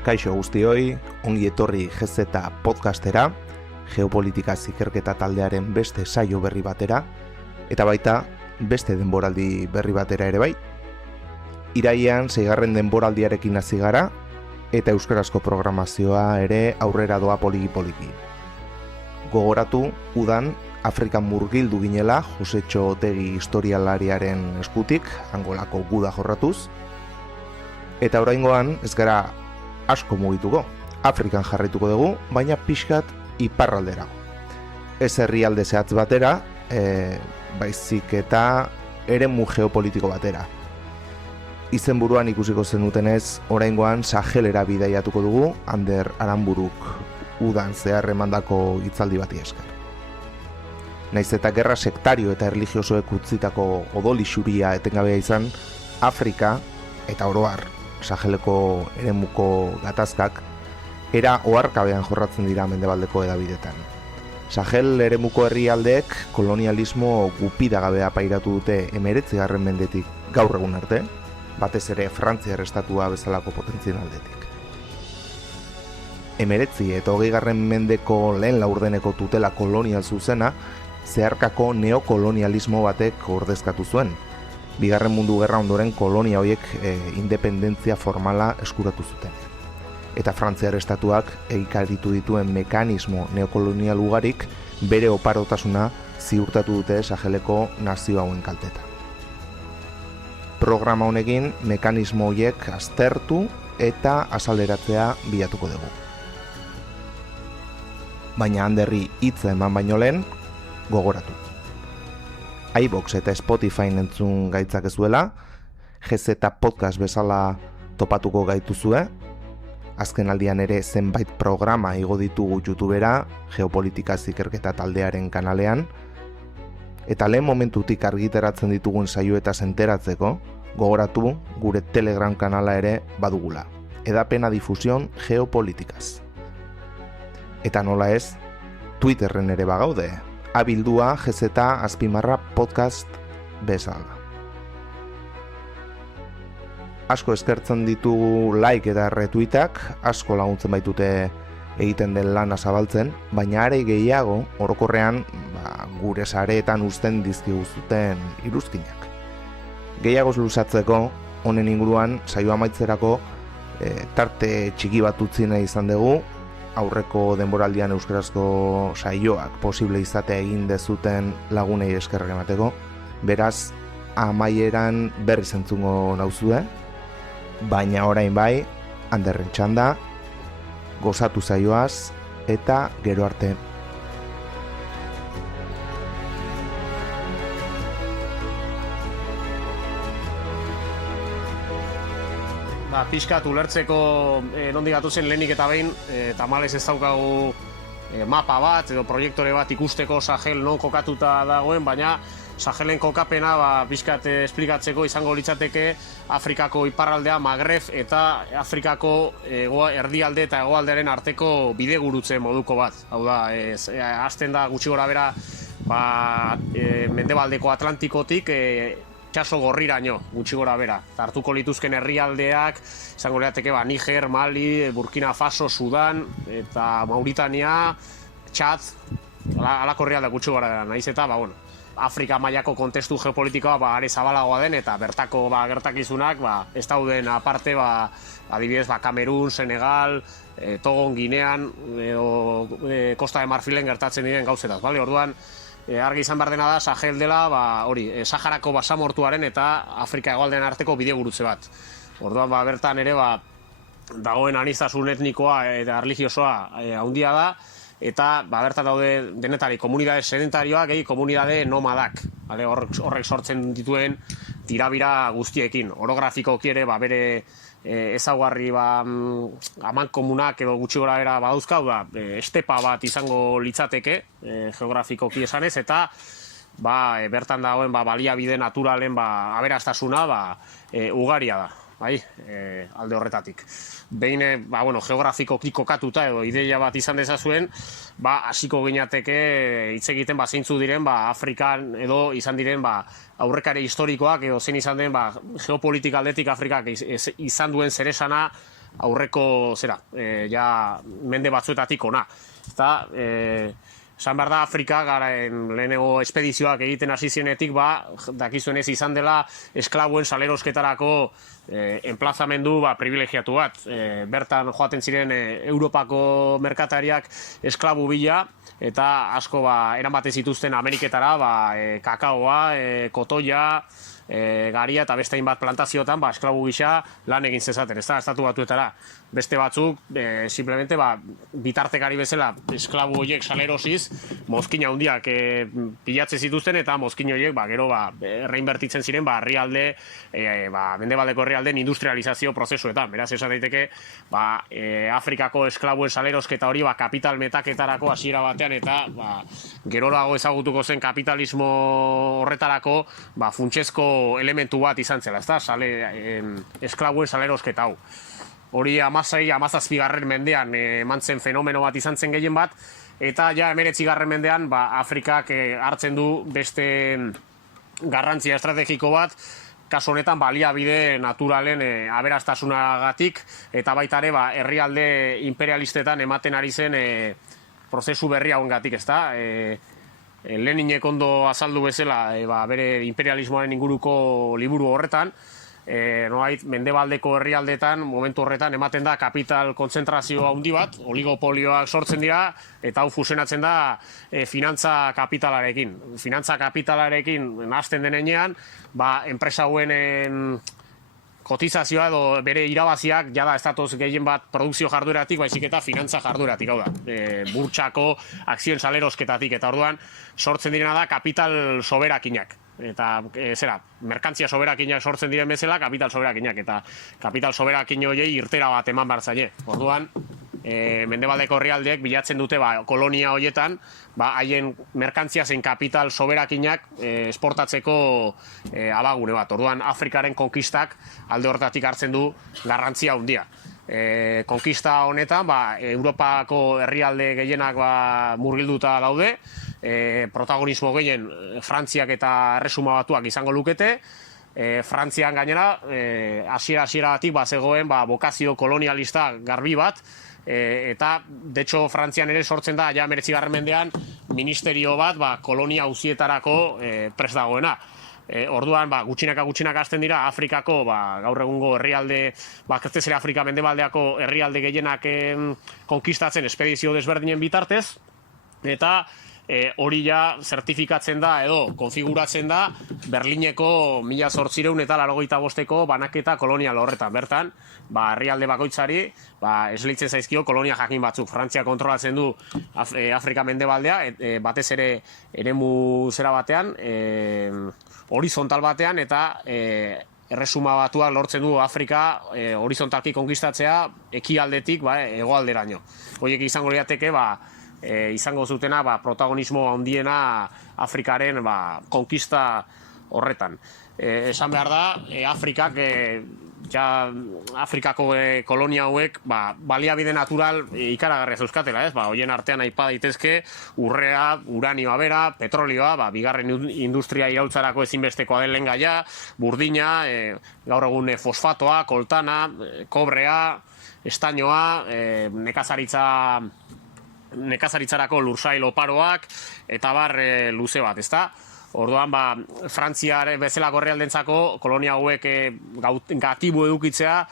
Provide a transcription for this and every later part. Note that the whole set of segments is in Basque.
Kaixo guztioi, ongi etorri GZ podcastera, geopolitikaz ikerketa taldearen beste saio berri batera, eta baita beste denboraldi berri batera ere bai. Irailean 6. denboraldiarekin hasi gara, eta euskarazko programazioa ere aurrera doa poliki-poliki. Gogoratu, udan, Afrikan murgildu ginela Josetxo Otegi historialariaren eskutik, Angolako guda jorratuz, eta oraingoan ez gara asko mugituko. Afrikan jarraituko dugu, baina pixkat iparraldera. Ez herrialde zehatz batera, baizik eta eremu geopolitiko batera. Izenburuan ikusiko zenutenez, oraingoan Sahelera bidaiatuko dugu, Ander Aranburuk udan zehar emandako hitzaldi bati esker. Naiz eta gerra sektario eta erlijiosoek utzitako odol isuria etengabea izan, Afrika eta oro har Saheleko eremuko gatazkak era oharkabean jorratzen dira mendebaldeko hedabideetan. Sahel eremuko herrialdeek kolonialismo gupidagabea pairatu dute 19. mendetik gaur egun arte, batez ere Frantziar estatua bezalako potentzien aldetik. 19. eta 20. mendeko lehen laurdeneko tutela kolonial zuzena zeharkako neokolonialismo batek ordezkatu zuen. Bigarren Mundu Gerra ondoren kolonia horiek independentzia formala eskuratu zuten. Eta Frantziar estatuak egikaritu dituen mekanismo neokolonial ugarik bere oparotasuna ziurtatu dute Saheleko nazio hauen kaltetan. Programa honekin mekanismo horiek aztertu eta azaleratzea bilatuko dugu. Baina Anderri hitza eman baino lehen, gogoratu. iVoox eta Spotify entzun gaitzakezuela, GZ podcast bezala topatuko gaituzue, azken aldian ere zenbait programa igo ditugu YouTubera, geopolitikaz ikerketa taldearen kanalean, eta lehen momentutik argitaratzen ditugun saioetaz enteratzeko, gogoratu gure Telegram kanala ere badugula, Edapena Difusión Geopolitikaz. Eta nola ez, Twitterren ere bagaude, abildua GZ _podcast bezala. Asko eskertzen ditugu like eta retweetak, asko laguntzen baitute egiten den lana zabaltzen, baina are gehiago orokorrean gure sareetan uzten dizkiguzuten iruzkinak. Gehiagoz luzatzeko, honen inguruan saio amaitzerako tarte txiki bat utzi nahi izan dugu, aurreko denboraldian euskarazko saioak posible izatea egin dezuten lagunei eskerrak emateko. Beraz, amaieran berriz entzungo nauzue, baina orain bai, Anderren txanda, gozatu saioaz eta gero arte. Pixkat ulertzeko nondik gatozen lehenik eta behin, tamalez ez daukagu mapa bat edo proiektore bat ikusteko Sahel non kokatuta dagoen, baina Sahelen kokapena pixkat esplikatzeko izango litzateke Afrikako iparraldea, Magreb eta Afrikako erdialde eta hegoaldearen arteko bidegurutze moduko bat. Hau da, hasten da gutxi gora bera mendebaldeko Atlantikotik itxaso gorriraino, gutxi gora bera. Hartuko lituzken herrialdeak, izango lirateke Niger, Mali, Burkina Faso, Sudan, eta Mauritania, Txad, alako herrialdeak gutxi gora bera. Nahiz eta, Afrika mailako kontestu geopolitikoa are zabalagoa den, eta bertako gertakizunak ez dauden aparte, adibidez, Kamerun, Senegal, Togon, Ginean, edo Costa de Marfilen gertatzen diren gauzetaz, bale? Orduan, argi izan behar dena da, Sahel dela, Saharako basamortuaren eta Afrika hegoaldean arteko bidegurutze bat. Orduan, bertan ere, dagoen aniztasun etnikoa eta erlijiosoa handia da, eta bertan daude denetari komunidade sedentarioak, komunidade nomadak. Horrek sortzen dituen tirabira guztiekin. Orografikoki ere, bere ezaugarri amankomunak edo gutxi gora bera badauzkau, estepa bat izango litzateke, geografikoki esanez, eta bertan dagoen baliabide naturalen aberastasuna ugaria da. Alde horretatik. Behin, geografikoki kokatuta edo ideia bat izan dezazuen, hasiko ginateke hitz egiten zeintzu diren Afrikan edo izan diren aurrekari historikoak edo zein izan den geopolitika aldetik Afrikak izan duen zeresana aurreko ja mende batzuetatik ona. Eta, esan behar da, Afrika garen lehenengo espedizioak egiten hasi zienetik, dakizuenez izan dela esklabuen salerosketarako enplazamendu privilegiatu bat. Bertan joaten ziren Europako merkatariak esklabu bila, eta asko eramaten zituzten Ameriketara, kakaoa, kotoia, garia eta beste hainbat plantazioetan esklabu gisa lan egin zezaten, estatu batuetara. Beste batzuk, simplemente bitartekari bezala esklabu horiek salerosiz, mozkin handiak pilatze zituzten eta mozkin horiek gero reinbertitzen ziren herrialde, mendebaldeko herrialdeen industrializazio prozesuetan. Beraz, esan daiteke, Afrikako esklabuen salerosketa hori kapital metaketarako hasiera batean eta gerorago ezagutuko zen kapitalismo horretarako funtsezko elementu bat izan zela, esklabuen salerosketa hau. Hori 16-17 mendean eman zen fenomeno bat izan zen gehien bat, eta ja 19. mendean Afrikak hartzen du beste garrantzia estrategiko bat, kasu honetan baliabide naturalen aberastasunagatik, eta baita ere herrialde imperialistetan ematen ari zen prozesu berri hauengatik, ezta? Leninek ondo azaldu bezala bere imperialismoaren inguruko liburu horretan, mendebaldeko herrialdeetan, momentu horretan, ematen da kapital kontzentrazio handi bat, oligopolioak sortzen dira, eta hau fusionatzen da finantza kapitalarekin. Finantza kapitalarekin hasten denean, enpresa hauen kotizazioa edo bere irabaziak jada estatoz gehien bat produkzio jardueratik, baizik eta finantza jardueratik, hau da. Burtsako akzioen salerosketatik, eta orduan sortzen direna da kapital soberakinak. Eta, merkantzia soberakinak sortzen diren bezala, kapital soberakinak. Eta kapital soberakin horiei irtera bat eman behar zaie. Orduan, mendebaldeko herrialdeek bilatzen dute kolonia horietan, haien merkantzia zen kapital soberakinak esportatzeko abagune bat. Orduan, Afrikaren konkistak alde horretatik hartzen du garrantzia handia. Konkista honetan, Europako herrialde gehienak murgilduta daude, protagonismo gehien Frantziak eta Erresuma Batuak izango lukete. Frantzian gainera, hasiera-hasieratik zegoen bokazio kolonialista garbi bat, eta, de hecho, Frantzian ere sortzen da, ja 19. mendean, ministerio bat kolonia auzietarako prest dagoena. Orduan, gutxinaka hasten dira Afrikako, gaur egungo herrialde, ez ere Afrika mendebaldeako herrialde gehienak konkistatzen espedizio desberdinen bitartez, eta hori ja zertifikatzen da edo konfiguratzen da Berlineko 1885eko banaketa kolonial horretan. Bertan, herrialde bakoitzari esleitzen zaizkio kolonia jakin batzuk. Frantzia kontrolatzen du Afrika mendebaldea, batez ere eremu zera batean, horizontal batean, eta Erresuma Batuak lortzen du Afrika horizontalki konkistatzea ekialdetik hegoalderaino. Horiek izango lirateke izango zutena protagonismo handiena Afrikaren konkista horretan. Esan behar da, Afrikako kolonia hauek baliabide natural ikaragarria zeuzkatela, ez? Horien artean aipa daitezke urrea, uranioa bera, petrolioa, bigarren industria iraultzarako ezinbestekoa den lehengaia, burdina, gaur egun fosfatoa, koltana, kobrea, estainoa, nekazaritzarako lursail oparoak, eta luze bat, ezta? Orduan, Frantziar bezalako herrialdentzako kolonia hauek gatibu edukitzea,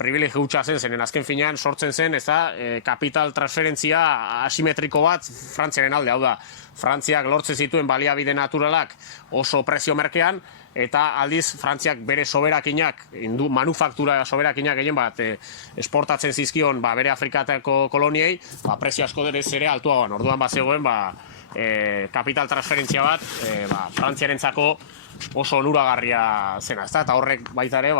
privilegio hutsa zenen azken finean sortzen zen, kapital transferentzia asimetriko bat Frantziaren alde, hau da, Frantziak lortzen zituen baliabide naturalak oso prezio merkean, eta aldiz Frantziak bere soberakinak, manufaktura soberakinak gehien esportatzen zizkion bere Afrikatako koloniei, prezio asko ere altuagoan. Orduan zegoen kapital transferentzia bat Frantziarentzako oso onuragarria zena, eta horrek baita ere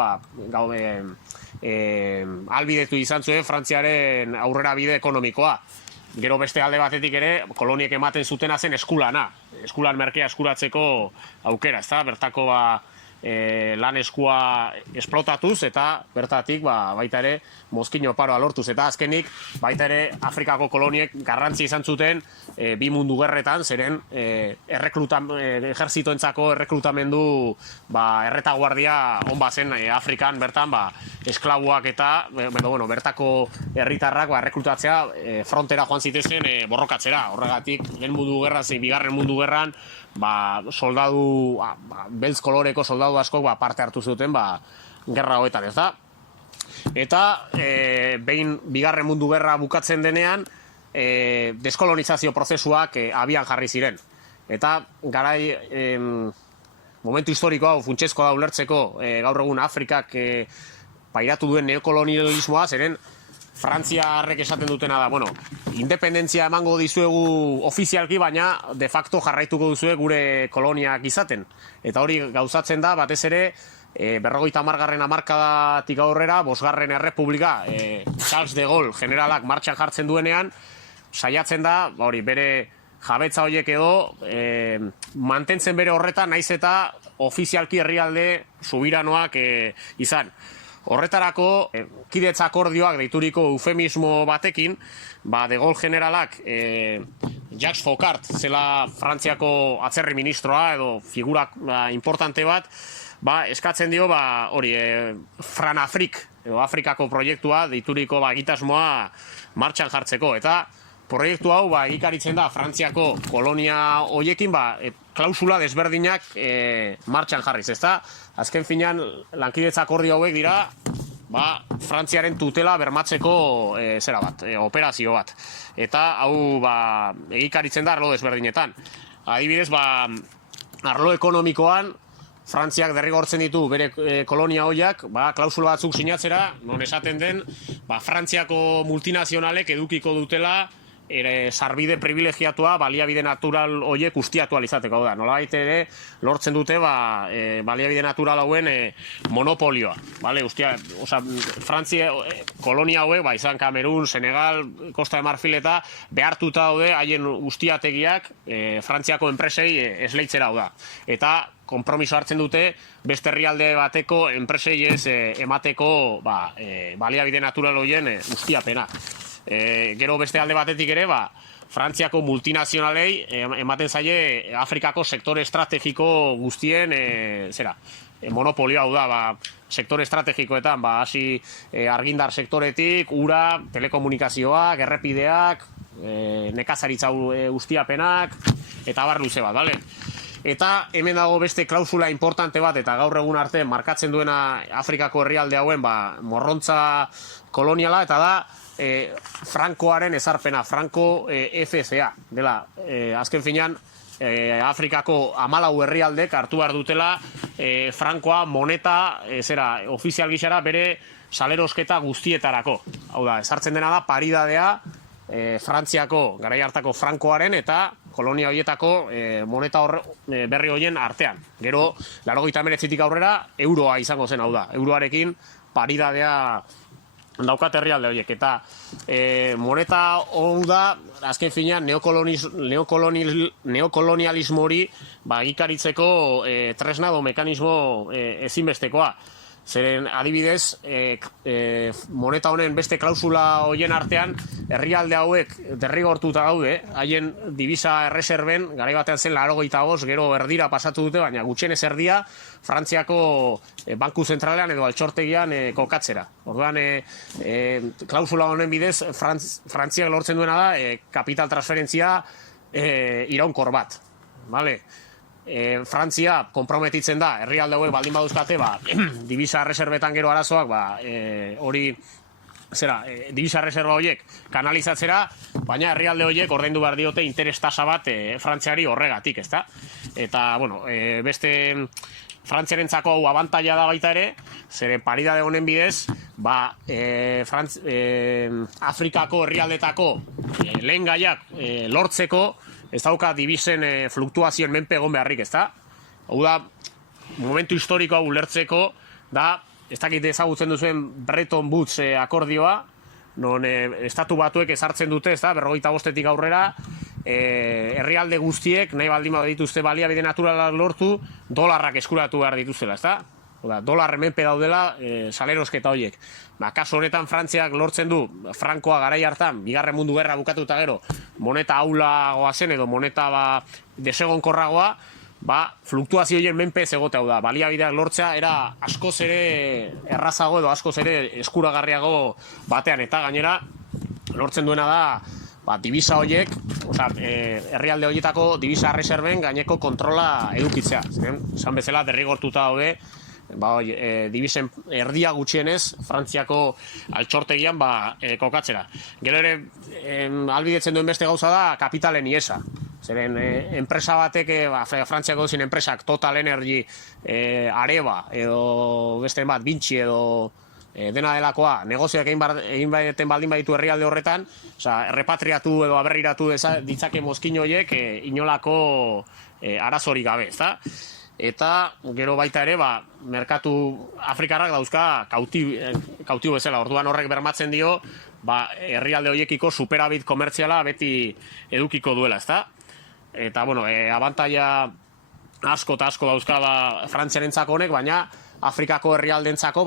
ahalbidetu izan zuen Frantziaren aurrera bide ekonomikoa. Gero beste alde batetik ere, koloniek ematen zutena zen eskulan merkea eskuratzeko aukera, ezta? Bertako lan eskua esplotatuz eta bertatik baita ere mozkino paroa lortuz. Eta azkenik baita ere Afrikako koloniek garrantzi izan zuten bi mundu gerretan, zeren ejerzitoentzako erreklutamendu erretaguardia on bazen Afrikan bertan esklabuak eta bertako herritarrak erreklutatzea frontera joan zitezen borrokatzera. Horregatik lehen mundu gerra zein bigarren mundu gerran soldadu, beltz koloreko soldadu asko parte hartu zuten gerra hoetan, ez da? Eta behin bigarren mundu gerra bukatzen denean deskolonizazio prozesuak abian jarri ziren. Eta garai momentu historiko hau funtsezkoa da ulertzeko gaur egun Afrikak pairatu duen neokolonialismoa, zeren Frantziarrek esaten dutena da, independentzia emango dizuegu ofizialki, baina de facto jarraituko duzue gure koloniak izaten. Eta hori gauzatzen da, batez ere, 50. hamarkadatik aurrera, 5. Errepublika, Charles de Gaulle generalak martxan jartzen duenean, saiatzen da, bere jabetza horiek edo, mantentzen bere horretan, naiz eta ofizialki herrialde subiranoak izan. Horretarako, kidetza akordioak deituriko eufemismo batekin, de Gaulle generalak Jacques Foccart, zela Frantziako atzerri ministroa edo figura importante bat, eskatzen dio, Franafrik, edo Afrikako proiektua deituriko egitasmoa martxan jartzeko. Eta proiektu hau egikaritzen da Frantziako kolonia hoiekin klausula desberdinak martxan jarriz, ezta? Azken finean, lankidetza akordio hauek dira Frantziaren tutela bermatzeko operazio bat. Eta hau egikaritzen da arlo desberdinetan. Adibidez, arlo ekonomikoan Frantziak derrigortzen ditu bere kolonia hoiak klausula batzuk sinatzera, non esaten den Frantziako multinazionalek edukiko dutela sarbide privilegiatua baliabide natural horiek ustiatu alizateko. Nolabait ere lortzen dute baliabide natural hauen monopolioa. Frantzia kolonia hauek, izan Kamerun, Senegal, Costa de Marfil eta behartuta daude haien ustiategiak Frantziako enpresei esleitzera da. Eta konpromiso hartzen dute beste herrialde bateko enpresei ez emateko baliabide natural horien ustiapena. Gero beste alde batetik ere, Frantziako multinazionalei ematen zaie Afrikako sektore estrategiko guztien monopolio hau da, sektore estrategikoetan, hasi argindar sektoretik, ura, telekomunikazioak, errepideak, nekazaritza ustiapenak, eta abar luze bat, bale? Eta hemen dago beste klausula importante bat, eta gaur egun arte markatzen duena Afrikako herrialde hauen morrontza koloniala, eta da Frankoaren ezarpena, Franko FCA. Dela, azken finean, Afrikako 14 herrialdek hartu behar dutela Frankoa moneta ofizial gisara bere salerosketa guztietarako. Hau da, ezartzen dena da paridadea Frantziako garai hartako Frankoaren eta kolonia horietako moneta berri horien artean. Gero, 89tik aurrera, euroa izango zen, hau da. Euroarekin paridadea daukat herrialde horiek, eta moneta hau da, azken finean, neokolonialismo hori egikaritzeko tresna edo mekanismo ezinbestekoa. Zeren adibidez, moneta honen beste klausula horien artean, herrialde hauek derrigortuta gaude, haien divisa erreserben, garai batean zen 85, gero erdira pasatu dute, baina gutxienez erdia Frantziako banku zentralean edo altxortegian kokatzera. Orduan, klausula honen bidez, Frantziak lortzen duena da, kapital transferentzia iraunkor bat. Vale? Frantzia konprometitzen da, herrialde hauek baldin baduzkate, divisa reserbetan gero arazoak, hori, divisa reserva horiek kanalizatzera, baina herrialde horiek ordaindu behar diote interes tasa bat Frantziari horregatik, ezta? Eta, beste Frantziarentzako hau abantaila da baita ere, zeren paridade honen bidez, Afrikako herrialdetako lehen gaiak lortzeko, ez dauka divisen fluktuazioen menpe egon beharrik, ezta? Hau da, momentu historikoa ulertzeko, da, ez dakit ezagutzen duzuen Bretton Woods akordioa, non estatu batuek ezartzen dute, ezta, 55tik aurrera, herrialde guztiek nahi baldin badituzte baliabide naturalak lortu, dolarrak eskuratu behar dituztela, ezta? Dolarren menpe daudela salerosketa horiek. Kasu honetan Frantziak lortzen du, Frankoa garai hartan, Bigarren Mundu Gerra bukatuta gero, moneta aulagoa zen edo moneta desegonkorragoa, fluktuazioen menpe ez egote, hau da, baliabideak lortzea era askoz ere errazago edo askoz ere eskuragarriago batean, eta gainera lortzen duena da divisa horiek, herrialde horietako divisa reserven gaineko kontrola edukitzea. Esan bezala derrigortuta daude divisen erdia gutxienez Frantziako altxortegian kokatzera. Gero ere albidetzen duen beste gauza da kapitalen iesa. Zeren enpresa batek, Frantziako duzin enpresak Total Energy, Areva edo beste bat, Vinci edo dena delakoa, negozioak egin baldin baditu herrialde horretan, errepatriatu edo aberriratu ditzake mozkin horiek inolako arazorik gabe, ezta? Eta gero baita ere, merkatu afrikarrak dauzka kautibo bezala, orduan horrek bermatzen dio, herrialde horiekiko superabit komertziala beti edukiko duela, ezta? Eta, abantaia asko eta asko dauzka Frantziarentzako honek, baina Afrikako herrialdentzako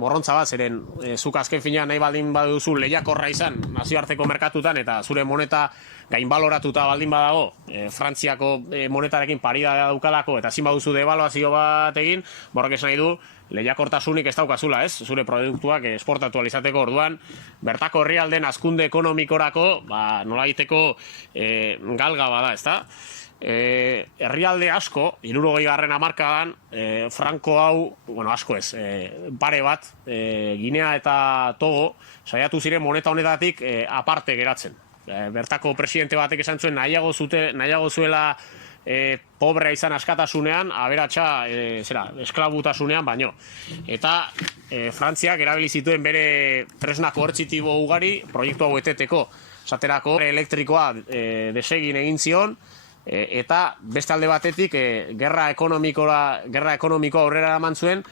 morrontza bat, zeren zuk azken finean nahi baldin baduzu lehiakorra izan nazioarteko merkatutan eta zure moneta gainbaloratuta baldin badago Frantziako monetarekin paridadea daukalako eta ezin baduzu devaluazio bat egin, borrek esan nahi du lehiakortasunik ez daukazula, ez? Zure produktuak esportatu alizateko, orduan bertako herrialden hazkunde ekonomikorako nola egiteko galga bada, ezta? Herrialde asko, 60. hamarkadan, Franko hau, asko ez, pare bat, Ginea eta Togo, saiatu ziren moneta honetatik aparte geratzen. Bertako presidente batek esan zuen nahiago zuela pobrea izan askatasunean, aberatsa esklabutasunean baino. Eta Frantziak erabili zituen bere tresna koertzitibo ugari proiektu hau eteteko. Esaterako elektrikoa desegin egin zion, eta beste alde batetik gerra ekonomikoa aurrera eraman zuen,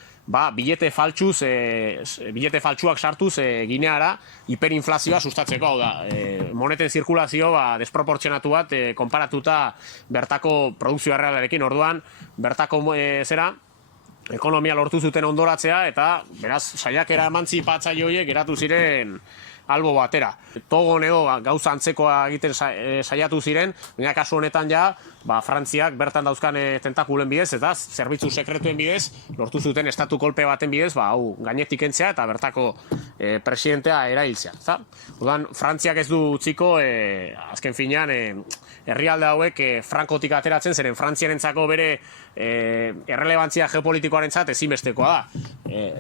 bilete faltsuak sartuz Gineara hiperinflazioa sustatzeko, hau da, moneten zirkulazio desproportzionatu bat konparatuta bertako produkzioa realarekin, orduan bertako ekonomia lortu zuten ondoratzea, eta beraz saiakera emantzipatzaile horiek geratu ziren albo batera. Togon edo gauza antzekoa egiten saiatu ziren, baina kasu honetan Frantziak bertan dauzkan tentakulen bidez eta zerbitzu sekretuen bidez lortu zuten estatu kolpe baten bidez, hau gainetik kentzea eta bertako presidentea erailtzea. Orduan, Frantziak ez du utziko, azken finean, herrialde hauek Frankotik ateratzen, zeren Frantziarentzako bere errelebantzia geopolitikoarentzat ezinbestekoa da.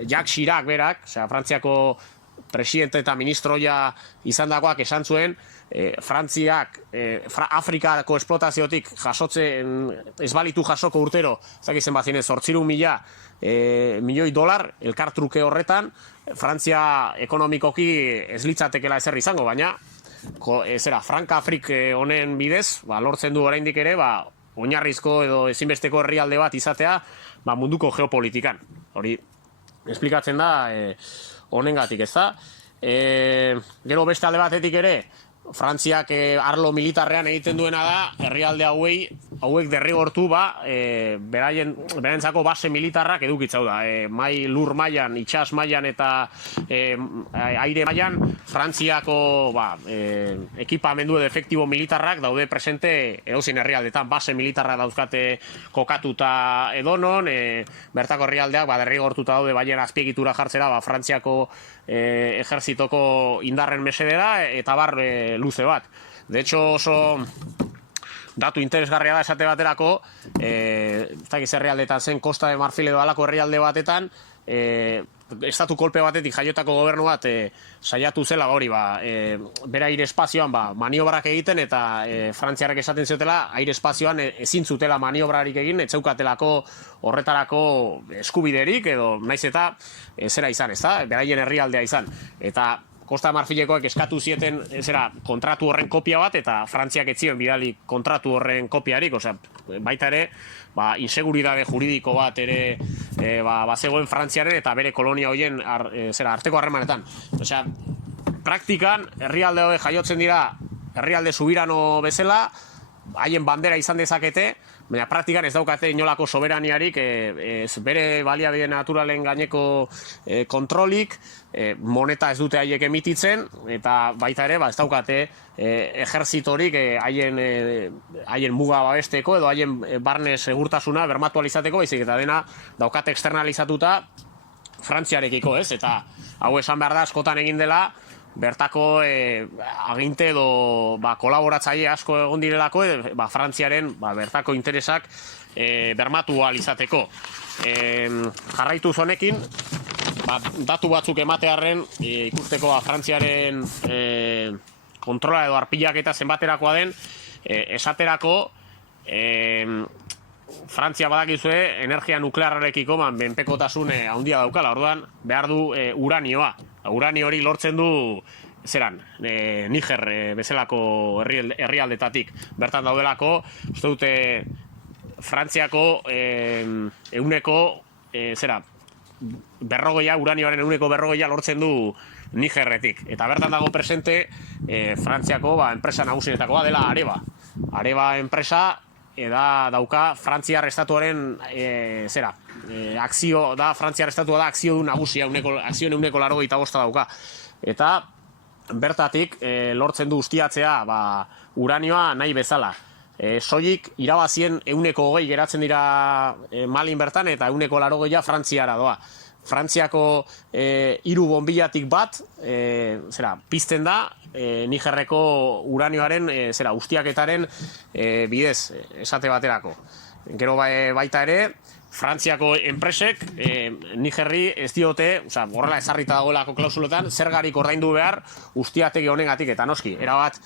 Jacques Chirac berak, Frantziako presidente eta ministroia izandakoak esan zuen, Frantziak Afrikako esplotaziotik jasotzen ez balitu jasoko urtero, zakizen bazinen 800.000 milioi dolar elkartruke horretan, Frantzia ekonomikoki ez litzatekela ezer izango, baina Franka Afrik honen bidez, lortzen du oraindik ere, oinarrizko edo ezinbesteko herrialde bat izatea munduko geopolitikan. Hori esplikatzen da honengatik, ez da? Gero beste alde batetik ere, Frantziak arlo militarrean egiten duena da, herrialde hauek derrigortu berarentzako base militarrak edukitzau da. Lur mailan, itsas mailan eta aire mailan, Frantziako ekipamendu edo efektibo militarrak daude presente edozein herrialdetan. Base militarra dauzkate kokatuta edonon, bertako herrialdeak derrigortuta daude baien azpiegitura jartzera Frantziako ejerzitoko indarren mesedera eta luze bat. De hecho, oso datu interesgarria da esate baterako, ez dakiz herrialdetan zen, Costa de Marfil edo alako herrialde batetan, estatu kolpe batetik jaiotako gobernu bat saiatu zela bere aire espazioan maniobrak egiten, eta Frantziarrek esaten ziotela aire espazioan ezin zutela maniobrarik egin, etzeukatelako horretarako eskubiderik edo naiz eta zera izan, ez da, beraien herrialdea izan. Eta Costa de Marfilekoak eskatu zieten kontratu horren kopia bat, eta Frantziak ez zion bidali kontratu horren kopiarik, baita ere, inseguridade juridiko bat ere bazegoen Frantziaren eta bere kolonia horien arteko harremanetan. Praktikan, herrialde hori jaiotzen dira herrialde subirano bezala, haien bandera izan dezakete, baina praktikan ez daukate inolako soberaniarik, bere baliabide naturalen gaineko kontrolik, moneta ez dute haiek emititzen, eta baita ere ez daukate ejerzitorik haien muga babesteko edo haien barne segurtasuna bermatu alizateko, baizik eta dena daukate externalizatuta Frantziarekiko, ez? Eta hau esan behar da askotan egin dela, bertako aginte edo kolaboratzaile asko egon direlako Frantziaren bertako interesak bermatu ahal izateko. Jarraitu honekin, datu batzuk ematearren ikusteko Frantziaren kontrola edo arpilak eta zenbaterakoa den, esaterako Frantzia badakizue energia nuklearrarekiko menpekotasun handia daukala, orduan behar du uranioa. Uranio hori lortzen du Niger bezalako herrialdetatik. Bertan daudelako, uste dute Frantziako uranioaren euneko berrogeia lortzen du Nigerretik. Eta bertan dago presente Frantziako enpresa nagusienetakoa dela Areva. Areva enpresa dauka Frantziar estatuaren akzio da, Frantziar estatua da akzio du nagusia, akzioen euneko 85 dauka. Eta bertatik lortzen du ustiatzea uranioa nahi bezala. Soilik irabazien euneko 20 geratzen dira Malin bertan eta euneko 80 Frantziara doa. Frantziako 3 bonbillatik bat pizten da Nigerreko uranioaren ustiaketaren bidez esate baterako. Gero baita ere Frantziako enpresek Nigerri ez diote, horrela ezarrita dagoelako klausulotan, zergarik ordaindu behar ustiategi honengatik, eta noski, erabat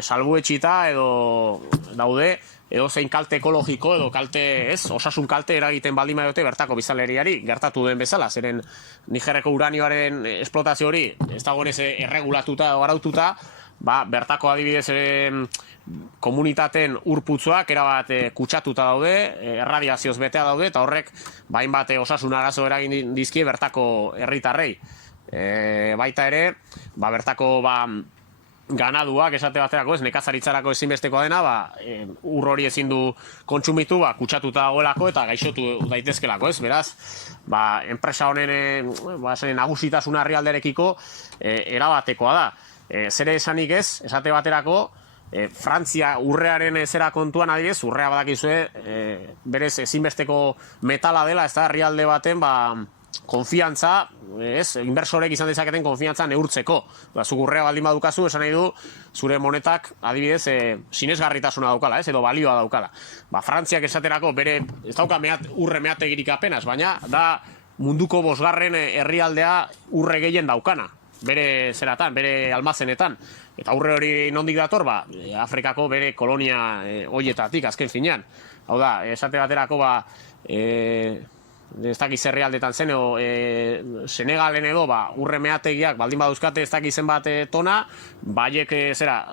salbuetxita edo daude, edo zein kalte ekologiko edo kalte, osasun kalte eragiten baldin badiote bertako biztanleriari gertatu den bezala, zeren Nigerreko uranioaren esplotazio hori ez dagoenez erregulatuta edo araututa, bertako adibidez komunitateen urputzuak erabat kutsatuta daude, erradiazioz betea daude, eta horrek hainbat osasun arazo eragin dizkie bertako herritarrei. Baita ere, bertako ganaduak esate baterako, nekazaritzarako ezinbestekoa dena, ur hori ezin du kontsumitu, kutsatuta dagoelako eta gaixotu daitezkelako, beraz, enpresa honen nagusitasuna herrialderekiko erabatekoa da. Zere esanik ez, esate baterako, Frantzia urrearen zera kontuan adibidez, urrea badakizue berez ezinbesteko metala dela, ez da herrialde baten konfiantza, inbersorek izan dezaketen konfiantza neurtzeko. Zuk urrea baldin badukazu, esan nahi du, zure monetak adibidez sinesgarritasuna daukala, edo balioa daukala. Frantziak esaterako bere, ez dauka urre meategirik apenas, baina da munduko 5. herrialdea urre gehien daukana. Bere zeratan, bere almazenetan. Eta urre hori nondik dator, Afrikako bere kolonia hoietatik, azken finean. Hau da, esate baterako, ez dakiz herrialdetan zen, Senegalen edo, urre meategiak, baldin baduzkate ez dakizen bat tona, baiek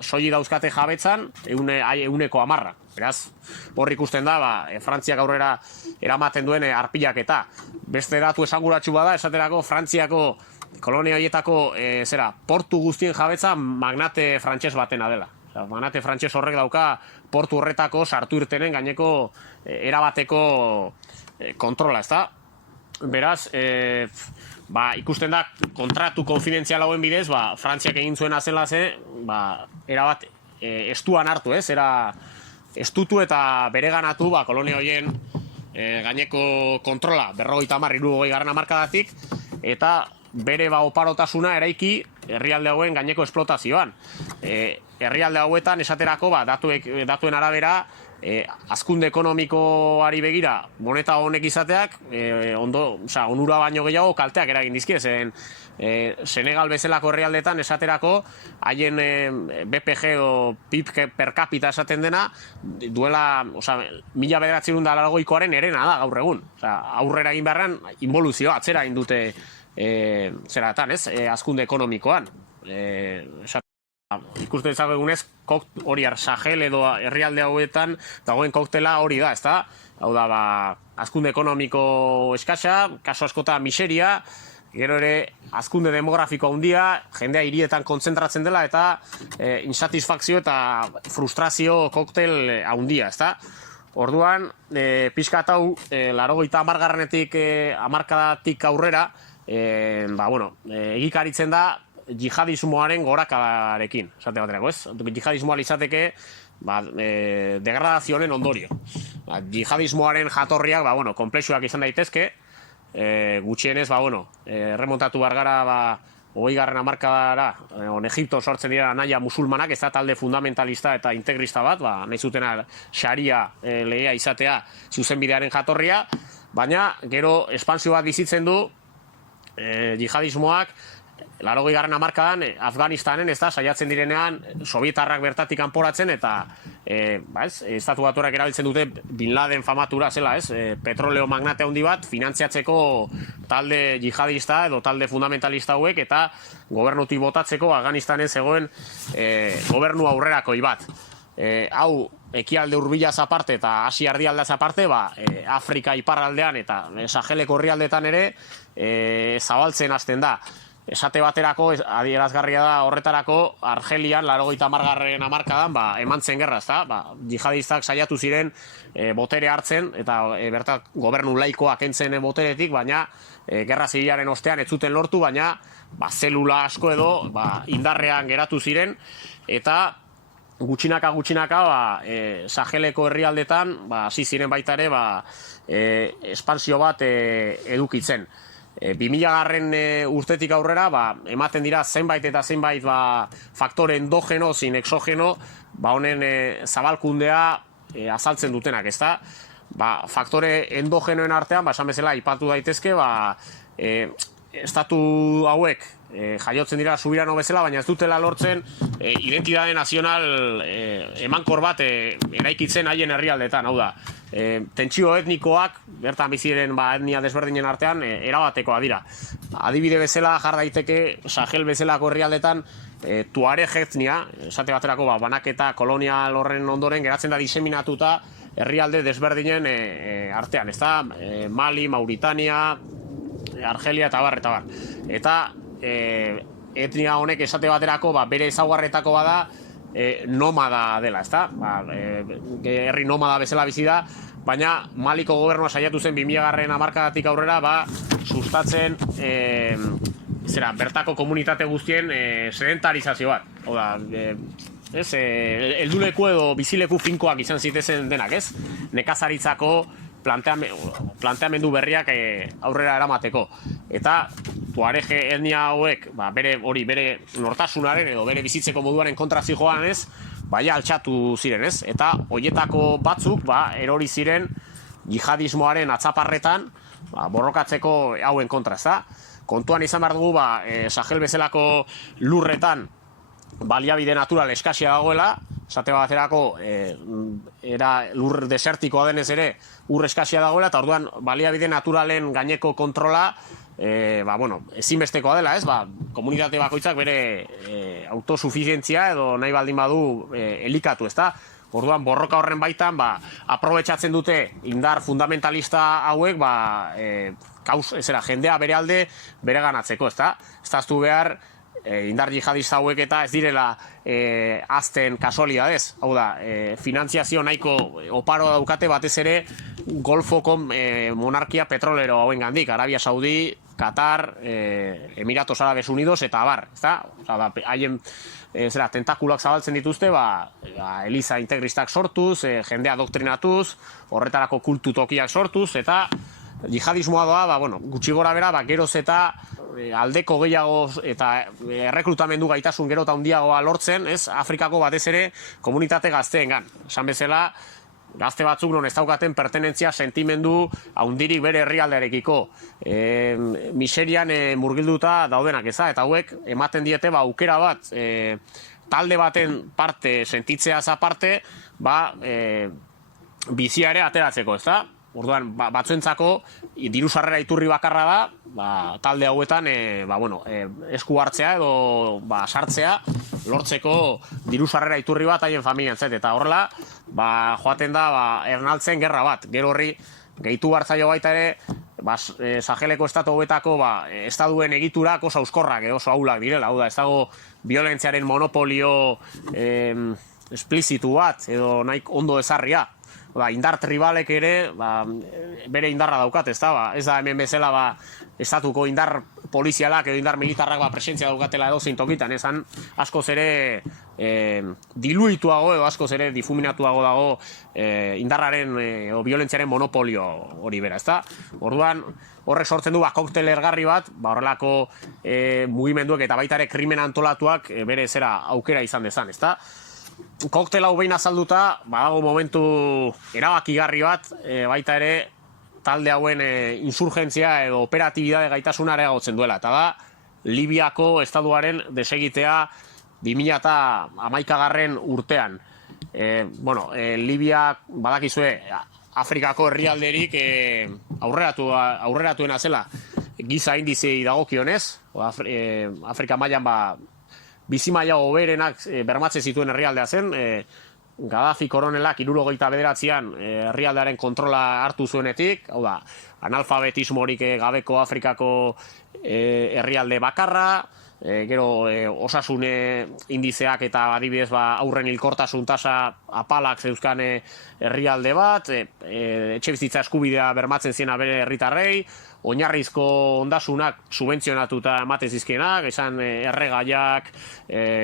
soili dauzkate jabetzan, euneko 10. Beraz, hor ikusten da, Frantziak aurrera eramaten duen arpilak eta. Beste datu esanguratsu bada, esaterako Frantziako kolonia horietako portu guztien jabetza magnate frantses batena dela. Magnate frantses horrek dauka portu horretako sartu irtenen gaineko erabateko kontrola, ez da? Beraz, ikusten da kontratu konfidentzial hauen bidez, Frantziak egin zuena zela erabat estuan hartu, estutu eta bereganatu kolonia horien gaineko kontrola 50-60 hamarkadatik, eta bere oparotasuna eraiki herrialde hauen gaineko esplotazioan. Herrialde hauetan esaterako datuen arabera hazkunde ekonomikoari begira moneta honek izateak onura baino gehiago kalteak eragin dizkie, zen Senegal bezalako herrialdetan esaterako haien BPG o PIB per capita esaten dena duela 1980koaren herena da gaur egun. Aurrera egin beharrean involuzioa atzera egin dute hazkunde ekonomikoan. Ikusten ezago egunez, hori Sahel edo herrialde hauetan dagoen koktela hori da, ezta? Hau da, hazkunde ekonomiko eskasa, kaso askota miseria, gero ere hazkunde demografiko handia, jendea hirietan kontzentratzen dela eta insatisfakzio eta frustrazio koktel handia, ezta? Orduan, pixkat hau, 80. hamarkadatik aurrera, egikaritzen da jihadismoaren gorakadarekin, esate baterako, ez? Jihadismoa izateke degradazioaren ondorio. Jihadismoaren jatorriak, konplexuak izan daitezke, gutxienez, erremontatu behar gara, 20. hamarkadara, Egipto sortzen dira naia musulmanak, ez da talde fundamentalista eta integrista bat, nahi zutena Sharia legea izatea zuzenbidearen jatorria, baina gero espansio bat bizitzen du jihadismoak 80. hamarkadan Afganistanen, ez da, saiatzen direnean Sovietarrak bertatik kanporatzen eta Estatu Batuak erabiltzen dute Bin Laden famatura zela, ez? Petroleo magnate handi bat finantziatzeko talde jihadista edo talde fundamentalista hauek eta gobernutik botatzeko Afganistanen zegoen gobernu aurrerakoi bat. Hau, ekialde hurbilaz aparte eta Asia erdialdez aparte, Afrika iparraldean eta Saheleko herrialdetan ere zabaltzen hasten da. Esate baterako, adierazgarria da horretarako, Argelian, 80. hamarkadan, eman zen gerra, ezta? Jihadistak saiatu ziren botere hartzen, eta bertat gobernu laikoa kentzen boteretik, baina gerra zibilaren ostean ez zuten lortu, baina zelula asko edo indarrean geratu ziren, eta gutxinaka Saheleko herrialdetan hasi ziren baita ere espansio bat edukitzen. 2000. Urtetik aurrera ematen dira zenbait eta zenbait faktore endogeno, zin exogeno, honen zabalkundea azaltzen dutenak, ezta? Faktore endogenoen artean, esan bezala, aipatu daitezke, estatu hauek jaiotzen dira subirano bezala, baina ez dutela lortzen identitate nazional emankor bat eraikitzen haien herrialdetan, hau da. Tentsio etnikoak, bertan biziren etnia desberdinen artean, erabatekoa dira. Adibide bezala jar daiteke Sahel bezalako herrialdetan Tuareg etnia, esate baterako banaketa kolonial horren ondoren geratzen da diseminatuta herrialde desberdinen artean, ezta? Mali, Mauritania, Argelia eta bar. Eta etnia honek esate baterako bere ezaugarretako bada nomada dela, ezta? Herri nomada bezala bizi da, baina Maliko gobernua saiatu zen 2000. hamarkadatik aurrera sustatzen bertako komunitate guztien sedentarizazio bat. Hau da, helduleku edo bizileku finkoak izan zitezen denak, ez? Nekazaritzako planteamendu berriak aurrera eramateko. Eta Tuareg etnia hauek, bere nortasunaren edo bere bizitzeko moduaren kontra zijoan ez, altxatu ziren ez. Eta horietako batzuk, erori ziren jihadismoaren atzaparretan, borrokatzeko hauen kontra, ez da? Kontuan izan behar dugu, Sahel bezalako lurretan baliabide natural eskasia dagoela, esate baterako lur desertikoa denez ere ur eskasia dagoela, eta orduan baliabide naturalen gaineko kontrola ezinbestekoa dela, ez? Komunitate bakoitzak bere autosufizientzia edo nahi baldin badu elikatu, ez da? Orduan borroka horren baitan aprobetxatzen dute indar fundamentalista hauek jendea bere alde bere ganatzeko, ez da? Ez da aztu behar indar jihadista hauek eta ez direla azten kasualidadez. Hau da, finantziazio nahiko oparo daukate batez ere Golfoko monarkia petrolero hauen gandik, Arabia Saudi, Qatar, Emiratos Árabes Unidos eta abar, ezta? Haien tentakulak zabaltzen dituzte, eliza integristak sortuz, jendea doktrinatuz, horretarako kultu tokiak sortuz, eta jihadismoa doa, gutxi gora bera, geroz eta aldeko gehiago eta errekrutamendu gaitasun gero eta handiagoa lortzen, ez? Afrikako batez ere komunitate gazteengan. Esan bezala, gazte batzuk non ez daukaten pertenentzia sentimendu handirik bere herrialdearekiko. Miserian murgilduta daudenak, eza? Eta hauek ematen diete aukera bat talde baten parte sentitzeaz aparte, bizia ere ateratzeko, ezta? Orduan, batzuentzako diru sarrera iturri bakarra da, talde hauetan esku hartzea edo sartzea lortzeko diru sarrera iturri bat haien familian zet. Eta horrela, joaten da ernaltzen gerra bat. Gero horri, gehitu hartzaio baita ere, Saheleko estatu hauetako estaduen egiturak oso auskorrak, oso ahulak direla, hau da, ez dago violentziaren monopolio esplizitu bat, edo nahi ondo ezarria. Indar tribalek ere bere indarra daukat, ez da, ez da hemen bezala estatuko indar polizialak edo indar militarrak presentzia daukatela edo zintokitan, ezan askoz ere diluituago edo askoz ere difuminatuago dago indarraren edo violentziaren monopolio hori bera, ez da? Orduan, horrek sortzen du koktel ergarri bat, horrelako mugimenduek eta baita ere krimen antolatuak bere zera aukera izan dezan, ez da? Koktel hau behin azalduta, badago momentu erabakigarri bat, baita ere talde hauen insurgentzia edo operatibidade gaitasuna areagotzen duela. Eta da, Libiako estatuaren desegitea 2011 urtean. Libia badakizue Afrikako herrialderik aurreratuena zela giza indizei dagokionez, Afrika mailan bizi maila hoberenak bermatzen zituen herrialdea zen, Gaddafi koronelak 79an herrialdearen kontrola hartu zuenetik, hau da, analfabetismorik gabeko Afrikako herrialde bakarra, gero osasun indizeak eta adibidez aurren hilkortasun tasa apalak zeuzkan herrialde bat, etxebizitza eskubidea bermatzen ziena bere herritarrei, oinarrizko ondasunak subentzionatuta ematen zizkienak, esan erregaiak,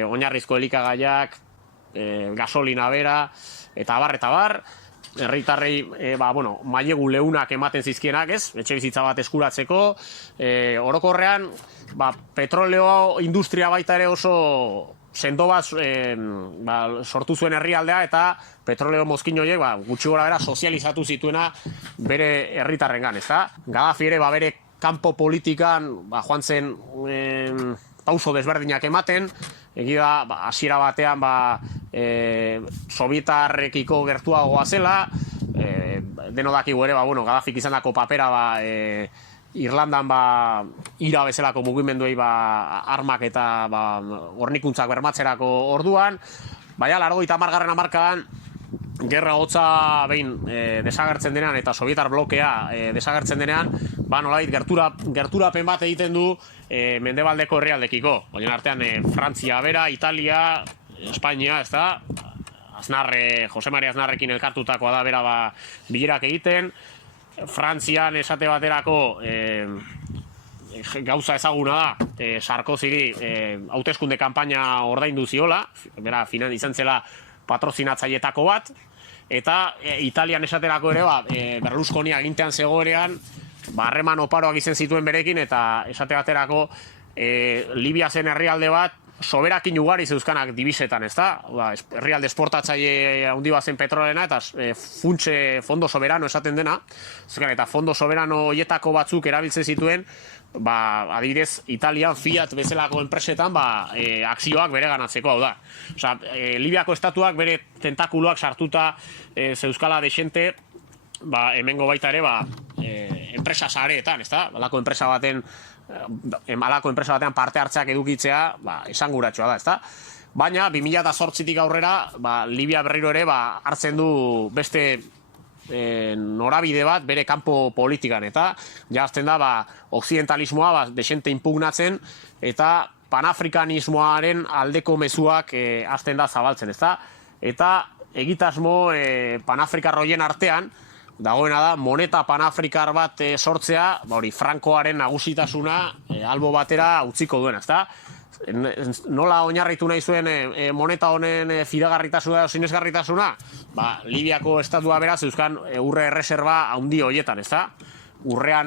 oinarrizko elikagaiak, gasolina bera, eta bar, herritarrei mailegu leunak ematen zizkienak, ez? Etxebizitza bat eskuratzeko, orokorrean, petroleo industria baita ere oso sendo bat sortu zuen herrialdea eta petroleo mozkin horiek gutxi gora bera sozializatu zituena bere herritarrengan, ezta? Gaddafi ere bere kanpo politikan joan zen pauso desberdinak ematen, egia hasiera batean sobietarrekiko gertuagoa zela, deno dakigu ere Gaddafik izandako papera Irlandan ira bezalako mugimenduei armak eta hornikuntzak bermatzerako orduan, baina 80. hamarkadan gerra hotza behin desagertzen denean eta sobietar blokea desagertzen denean, nolabait gerturapen bat egiten du mendebaldeko herrialdekiko. Baina artean Frantzia bera, Italia, Espainia, ez da? Jose Maria Aznarrekin elkartutakoa da bera bilerak egiten. Frantzian esate baterako gauza ezaguna da, Sarkozyri hauteskunde kanpaina ordaindu ziola, bera izan zela patrozinatzailetako bat, eta Italian esaterako ere Berlusconi agintean zegoenean harreman oparoak izen zituen berekin, eta esate baterako Libia zen herrialde bat soberakin ugari zeuzkanak dibisetan, ez da? Herrialde esportatzaile handi bat zen petrolena eta fondo soberano esaten dena, eta fondo soberano horietako batzuk erabiltzen zituen, adibidez, Italian Fiat bezalako enpresetan akzioak bere ganatzeko, hau da. Libiako estatuak bere tentakuloak sartuta zeuzkala desente, hemengo baita ere, enpresa sareetan, ez da? Halako enpresa batean parte hartzeak edukitzea, esanguratsua da, ez da? Baina, 2008tik aurrera, Libia berriro ere hartzen du beste norabide bat bere kanpo politikan, eta jazten da occidentalismoa desente impugnatzen eta panafrikanismoaren aldeko mezuak hasten da zabaltzen, ez da? Eta egitasmo panafrikar horien artean dagoena da moneta panafrikar bat sortzea, Frankoaren nagusitasuna albo batera utziko duena, ez da? Nola oinarritu nahi zuen moneta honen fidagarritasuna edo sinesgarritasuna? Libiako estatua beraz euskan urre erreserba handi horietan, ez da? Urrea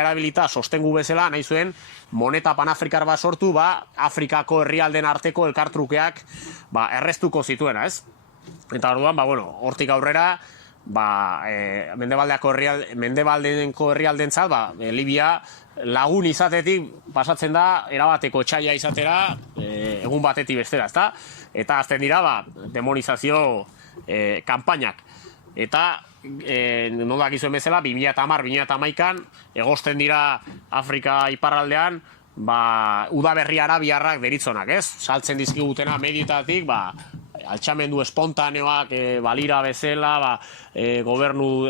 erabilita sostengu bezala nahi zuen moneta panafrikar bat sortu, Afrikako herrialden arteko elkartrukeak erreztuko zituena, ez? Eta orduan, hortik aurrera, mendebaldenko herrialdentzat, Libia lagun izatetik pasatzen da erabateko etxaila izatera egun batetik bestera, ezta? Eta azten dira demonizazio kanpainak. Eta nolak izuen bezala 2010-2011an egosten dira Afrika iparraldean udaberri arabiarrak deritzonak, ez? Saltzen dizkigutena medioetatik altxamendu espontaneoak balira bezala, gobernu,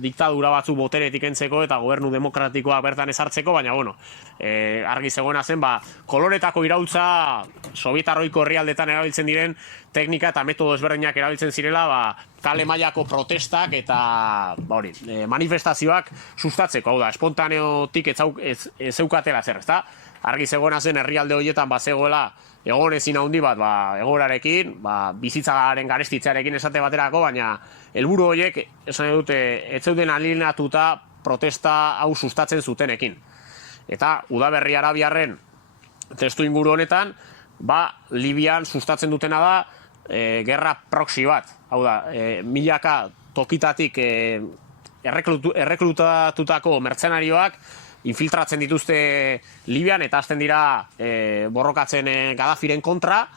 diktadura batzu boteretik entzeko eta gobernu demokratikoak bertan ezartzeko, baina, bueno, argi zegoena zen, koloretako iraultza sobietarroiko herrialdetan erabiltzen diren teknika eta metodo ezberdinak erabiltzen zirela, kale mailako protestak eta manifestazioak sustatzeko, hau da, espontaneotik ez zeukatela zer, ezta? Argi zegoena zen herrialde horietan bazegoela egon ezin handi bat egoerarekin, bizitzaren garestitzearekin esate baterako, baina helburu horiek esan dute ez zeuden alienatuta protesta hau sustatzen zutenekin. Eta udaberri arabiarren testu inguru honetan, Libian sustatzen dutena da gerra proxy bat. Hau da, milaka tokitatik erreklutatutako mertzenarioak infiltratzen dituzte Libian eta hasten dira borrokatzen Gaddafiren kontra,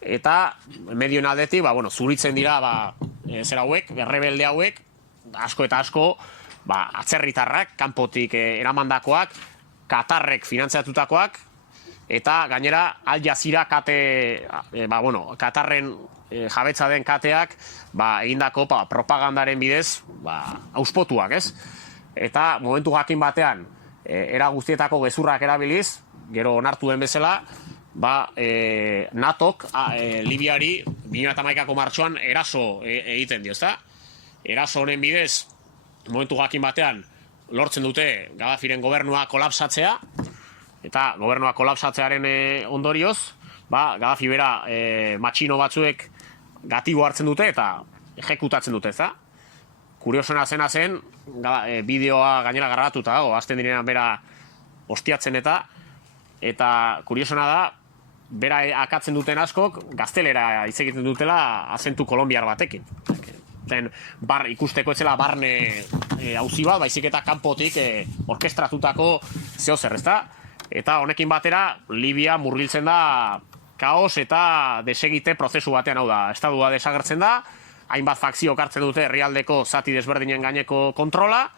eta medioen aldetik zuritzen dira rebelde hauek, asko eta asko atzerritarrak, kanpotik eramandakoak, Katarrek finantziatutakoak, eta gainera Al Jazeera kate, Katarren jabetza den kateak egindako propagandaren bidez auspotuak, ez? Eta momentu jakin batean era guztietako gezurrak erabiliz, gero onartu den bezala, NATOk Libiari 2011ko martxoan eraso egiten dio, ezta? Eraso honen bidez, momentu jakin batean lortzen dute Gaddafiren gobernua kolapsatzea, eta gobernua kolapsatzearen ondorioz, Gaddafi bera matxino batzuek gatibo hartzen dute eta ejekutatzen dute, ezta? Kuriosena zen, bideoa gainera grabatuta dago, azten direnean bera ostiatzen eta kuriosena da, bera akatzen duten askok, gaztelera hitz egiten dutela azentu kolombiar batekin. Ikusteko etzela barne auzi bat, baizik eta kanpotik orkestratutako zehozer, ezta? Eta honekin batera, Libia murgiltzen da kaos eta desegite prozesu batean, hau da, estadua desagertzen da, hainbat fakziok hartzen dute herrialdeko zati desberdinen gaineko kontrola,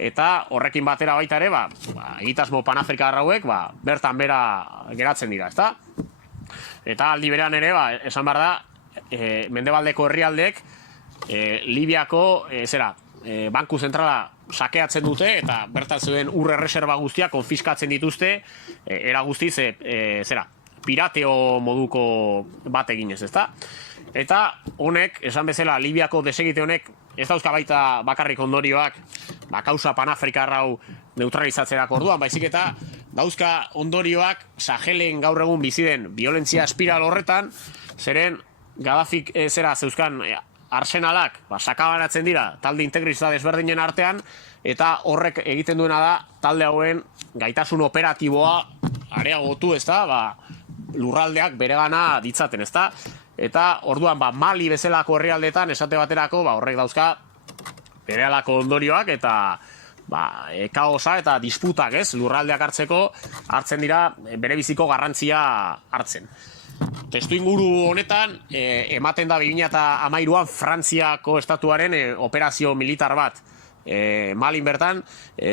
eta horrekin batera baita ere, egitasmo panafrikar hauek, bertan bera geratzen dira, ezta? Eta aldi berean ere, esan behar da, mendebaldeko herrialdek, Libiako, banku zentrala sakeatzen dute, eta bertan zeuden ur erreserba guztiak konfiskatzen dituzte, era guztiz, pirateo moduko bat eginez, ezta? Eta honek, esan bezala, Libiako desegite honek, ez dauzka baita bakarrik ondorioak, kausa panafrikar hau neutralizatzerako orduan, baizik eta dauzka ondorioak Sahelen gaur egun bizi den violentzia espiral horretan, zeren Gaddafik zeuzkan arsenalak sakabanatzen dira talde integrista desberdinen artean, eta horrek egiten duena da talde hauen gaitasun operatiboa areagotu, ezta, lurraldeak beregana ditzaten, ezta? Eta orduan Mali bezalako herrialdetan esate baterako horrek dauzka berehalako ondorioak eta kaosa eta disputak, ez, lurraldeak hartzen dira berebiziko garrantzia hartzen. Testu inguru honetan ematen da 2013an Frantziako estatuaren operazio militar bat Malin bertan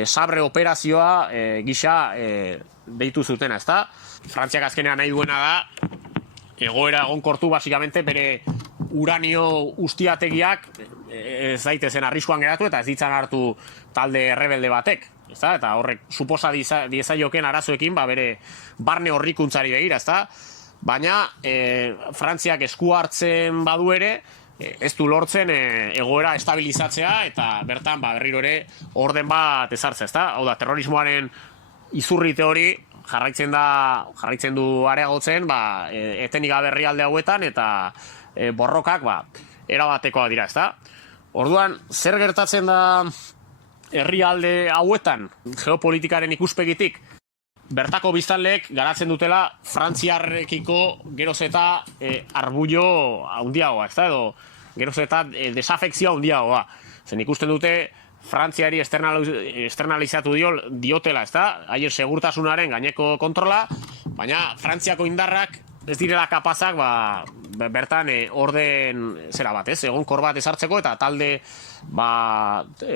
Sabre operazioa gisa deitu zutena, ezta? Frantziak azkenean nahi duena da egoera egonkortu basikamente bere uranio ustiategiak ez daitezen arriskuan geratu eta ez ditzan hartu talde errebelde batek, ezta? Eta horrek suposa diezaioken arazoekin bere barne horrikuntzari begira, ezta? Baina Frantziak esku hartzen badu ere ez du lortzen egoera estabilizatzea eta bertan berriro ere orden bat ezartzea, ezta? Hau da, terrorismoaren izurrite hori jarraitzen du areagotzen etenik gabe herrialde hauetan eta borrokak erabatekoak dira, ezta? Orduan, zer gertatzen da herrialde hauetan geopolitikaren ikuspegitik? Bertako biztanleek garatzen dutela Frantziarrekiko geroz eta arbullo handiagoa, ezta? Edo geroz eta desafekzioa handiagoa. Zen ikusten dute Frantziari externalizatu diotela, ezta? Haien segurtasunaren gaineko kontrola, baina Frantziako indarrak ez direla kapazak bertan orden egonkor bat ezartzeko eta talde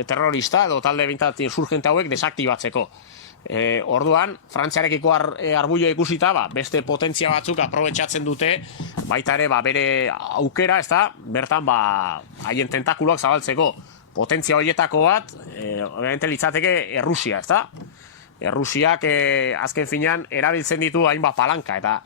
terrorista edo talde bintzat insurgente hauek desaktibatzeko. Orduan, Frantziarekiko arbuioa ikusita, beste potentzia batzuk aprobetxatzen dute, baita ere, bere aukera, bertan, haien tentakuloak zabaltzeko. Potentzia horietako bat, obviamente litzateke Errusia, Errusiak azken finean erabiltzen ditu hainbat palanka, eta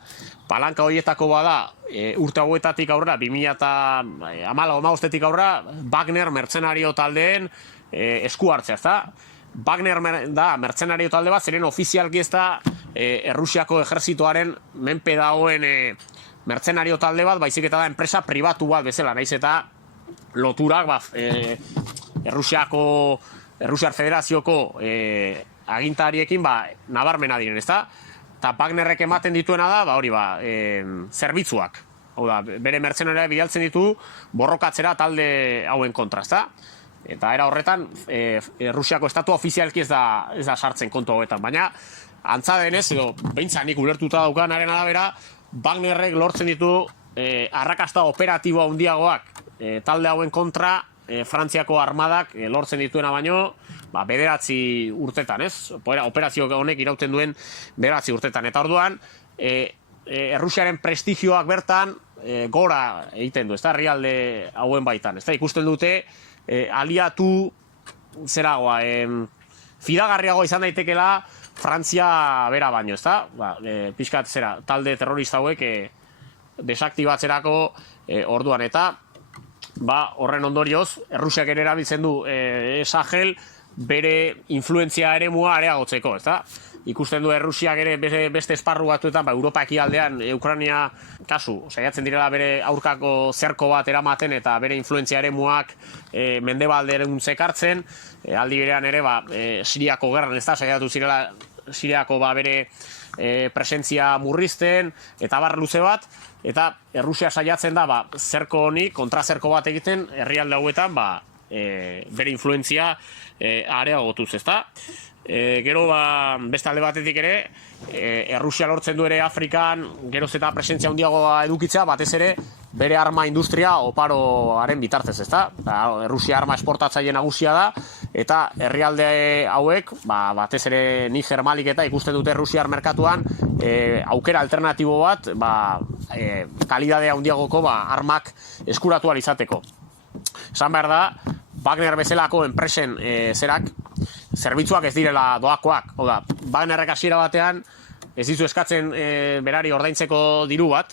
palanka horietako bada urte hauetatik aurrera, 2014-15 aurrera, Wagner mertzenario taldeen esku hartzea, Wagner da mertzenario talde bat, zeren ofizialki ez da Errusiako ejerzitoaren menpe dagoen mertzenario talde bat, baizik eta da enpresa pribatu bat bezala, naiz eta loturak Errusiar Federazioko agintariekin nabarmena diren, eta Wagnerrek ematen dituena da, zerbitzuak. Hau da, bere mertzenariak bidaltzen ditu borrokatzera talde hauen kontra, Eta era horretan, Errusiako estatua ofizialki ez da sartzen kontu hauetan, baina antza denez, edo behintzat nik ulertuta daukanaren arabera, Wagnerrek lortzen ditu arrakasta operatiboa handiagoak talde hauen kontra, Frantziako armadak lortzen dituena baino, 9 urtetan, operazio honek irauten duen 9 urtetan. Eta orduan, Errusiaren prestigioak bertan gora egiten du, herrialde hauen baitan. Ikusten dute, aliatu zeragoa, fidagarriagoa izan daitekela Frantzia bera baino, pixkat talde terrorista hauek desaktibatzerako orduan, eta horren ondorioz, Errusiak ere erabiltzen du Sahel bere influentzia eremua areagotzeko, Ikusten du Errusiak ere beste esparru batzuetan, Europa ekialdean, Ukraina kasu, saiatzen direla bere aurkako zerko bat eramaten eta bere influentzia eremuak mendebalderen zekartzen, aldi berean ere Siriako gerran, saiatu zirela Siriako bere presentzia murrizten, eta luze bat, eta Errusia saiatzen da zerko honi, kontrazerko bat egiten, herrialde hauetan bere influentzia areagotuz, Gero, beste alde batetik ere, Errusia lortzen du ere Afrikan, geroz eta presentzia handiagoa edukitzea, batez ere, bere arma industria oparoaren bitartez, Errusia arma esportatzaile nagusia da, eta herrialde hauek, batez ere Niger, Malik eta ikusten dute Errusiar merkatuan, aukera alternatibo bat, kalidade handiagoko armak eskuratu ahal izateko. Esan behar da, Wagner bezalako enpresen zerbitzuak ez direla doakoak. Wagnerrek hasiera batean ez dizu eskatzen berari ordaintzeko diru bat,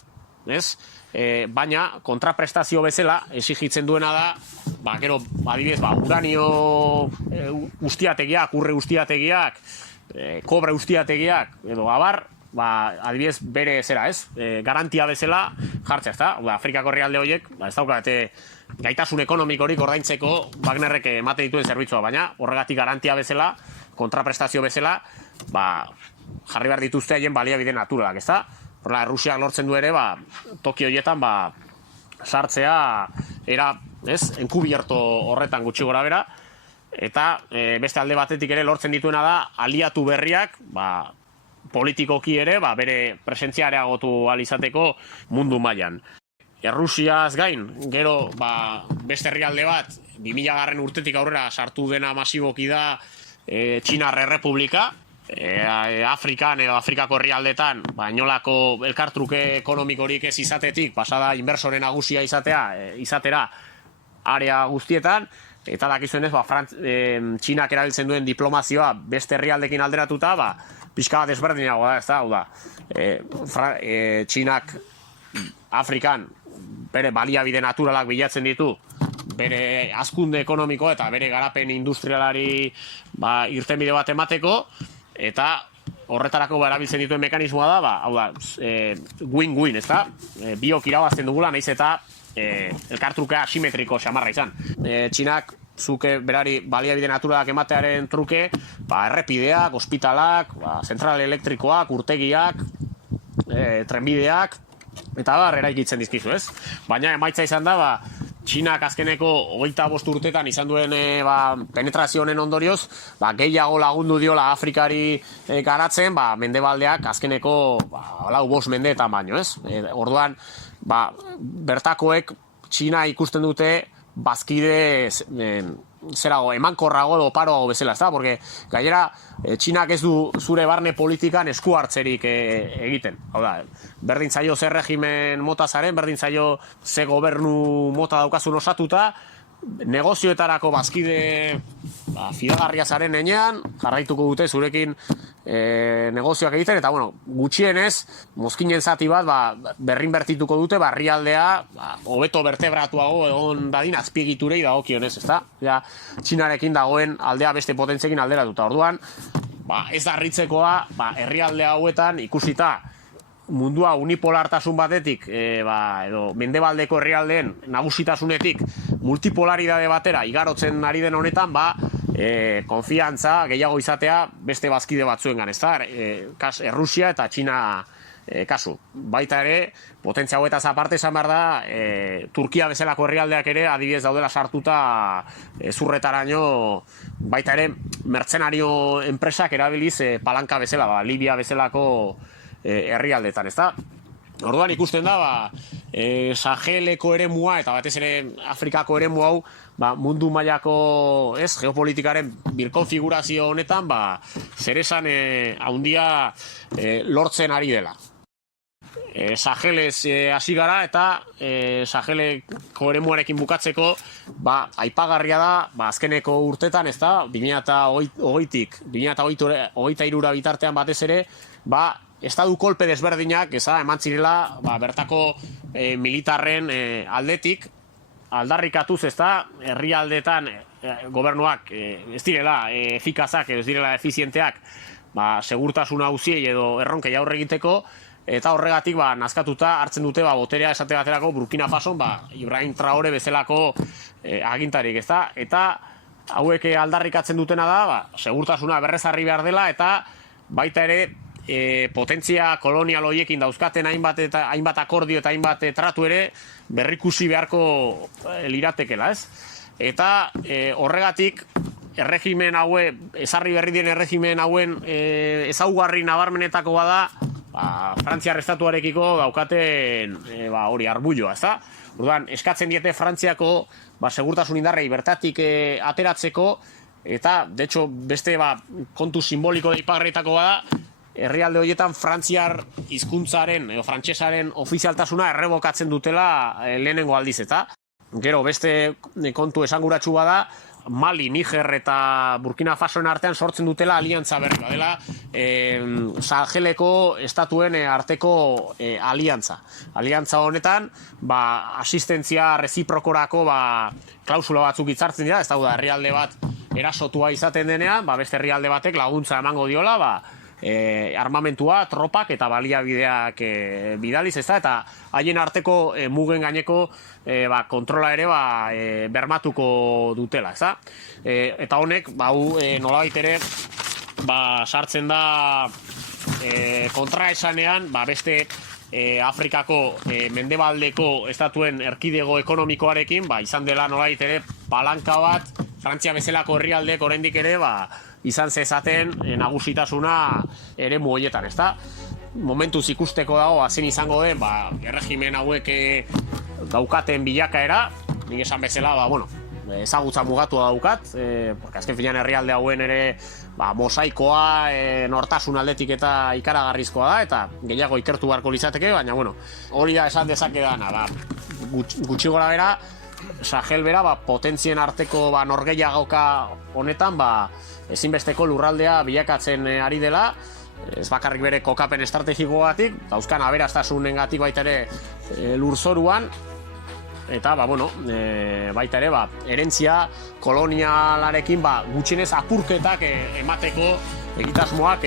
baina kontraprestazio bezala exigitzen duena da, gero, adibidez, uranio ustiategiak, urre ustiategiak, kobre ustiategiak, edo abar, adibidez bere garantia bezala jartzea, Afrikako herrialde horiek, ez daukate gaitasun ekonomikorik ordaintzeko Wagnerrek ematen dituen zerbitzua, baina horregatik garantia bezala, kontraprestazio bezala, jarri behar dituzte haien baliabide naturalak, Horrela, Errusiak lortzen du ere, toki horietan, sartzea, enkubierto horretan gutxi gora bera, eta beste alde batetik ere lortzen dituena da, aliatu berriak, politikoki ere, bere presentzia areagotu ahal izateko mundu mailan. Errusiaz gain, gero beste herrialde bat, 2000 urtetik aurrera sartu dena masiboki da Txinar Errepublika, Afrikan edo Afrikako herrialdetan, inolako elkartruke ekonomikorik ez izatetik, pasada inbertsore nagusia izatera area guztietan, eta dakizuenez, Txinak erabiltzen duen diplomazioa beste herrialdekin alderatuta, pixka bat ezberdinago da, Txinak Afrikan bere baliabide naturalak bilatzen ditu, bere hazkunde ekonomiko eta bere garapen industrialari irtenbide bat emateko, eta horretarako erabiltzen dituen mekanismoa da, win-win, biok irabazten dugula, nahiz eta elkartruke asimetriko xamarra izan. Txinak zuke berari baliabide naturalak ematearen truke, errepideak, ospitalak, zentral elektrikoak, urtegiak, trenbideak, eta eraikitzen dizkizu, Baina emaitza izan da, Txinak azkeneko 25 urtetan izan duen penetrazio honen ondorioz, gehiago lagundu diola Afrikari garatzen, mendebaldeak azkeneko 4-5 mendeetan baino, Orduan, bertakoek Txina ikusten dute bazkide zerago, emankorrago edo oparoago bezala, ezta? Porque gainera Txinak ez du zure barne politikan esku hartzerik egiten. Hau da, berdin zaio ze regimen mota zaren, berdin zaio ze gobernu mota daukazun osatuta, negozioetarako bazkide fidagarria zaren enean, jarraituko dute zurekin negozioak egiten, eta bueno, gutxienez, mozkinen zati bat berrin bertituko dute, herrialdea hobeto vertebratuago egon dadin azpiegiturei dagokionez, ezta? Ja, Txinarekin dagoen aldea beste potentzekin alderatuta. Orduan, ez da harritzekoa, herrialde hauetan ikusita mundua unipolartasun batetik, edo mendebaldeko herrialdeen nagusitasunetik multipolaridade batera igarotzen ari den honetan, konfiantza gehiago izatea beste bazkide batzuengan, ezta? Errusia eta Txina kasu. Baita ere, potentzia hauetaz aparte esan behar da, Turkia bezalako herrialdeak ere adibidez daudela sartuta zurretaraino, baita ere, mertzenario enpresak erabiliz palanka bezala, Libia bezalako herrialdetan, ezta? Orduan ikusten da, Saheleko eremua eta batez ere Afrikako eremu hau mundu mailako geopolitikaren birkonfigurazio honetan zeresan handia lortzen ari dela. Sahelez hasi gara eta Saheleko eremuarekin bukatzeko aipagarria da azkeneko urtetan, ezta, 2020tik 2023 bitartean batez ere, estadu kolpe desberdinak eman zirela bertako militarren aldetik aldarrikatuz, ezta, herrialdetan gobernuak ez direla efikazak, ez direla efizienteak segurtasun auziei edo erronkei aurre egiteko, eta horregatik nazkatuta hartzen dute boterea esate baterako Burkina Fason Ibrahim Traore bezalako agintarik, ezta, eta hauek aldarrikatzen dutena da segurtasuna berrezarri behar dela, eta baita ere potentzia kolonial horiekin dauzkaten hainbat akordio eta hainbat tratu ere berrikusi beharko liratekela, ez? Eta horregatik erregimen haue, ezarri berri den erregimen hauen ezaugarri nabarmenetako bada Frantziar estatuarekiko daukaten hori arbulloa, ezta? Orduan, eskatzen diete Frantziako segurtasun indarrei bertatik ateratzeko, eta, de hecho, beste kontu simboliko deipagarrietako bada, herrialde horietan Frantziar hizkuntzaren edo frantsesaren ofizialtasuna errebokatzen dutela lehenengo aldiz, eta gero beste kontu esanguratsu bada Mali, Niger eta Burkina Fasoen artean sortzen dutela aliantza berri dela, Saheleko estatuen arteko aliantza. Aliantza honetan, asistentzia reziprokorako klausula batzuk hitzartzen dira, ez da herrialde bat erasotua izaten denean, beste herrialde batek laguntza emango diola, armamentua, tropak eta baliabideak bidaliz, ezta, eta haien arteko mugen gaineko kontrola ere bermatuko dutela, ezta. Eta honek, nolabait ere, sartzen da kontraesanean, beste Afrikako mendebaldeko estatuen erkidego ekonomikoarekin, izan dela nolabait ere palanka bat, Frantzia bezalako herrialdeek oraindik ere, izan zezaten nagusitasuna eremu horietan, ezta? Momentuz ikusteko dago, zein izango den, erregimen hauek daukaten bilakaera, nik esan bezala, ezagutza mugatua daukat, porque azken finean herrialde hauen ere mosaikoa, nortasun aldetik eta ikaragarrizkoa da, eta gehiago ikertu beharko litzateke, baina, hori da esan dezake dana, gutxi gora bera, Sahel bera, potentzien arteko norgehiagoka honetan, ezinbesteko lurraldea bilakatzen ari dela, ez bakarrik bere kokapen estrategikoagatik, dauzkan aberastasunengatik baita ere lurzoruan, eta baita ere herentzia kolonialarekin gutxienez apurketak emateko egitasmoak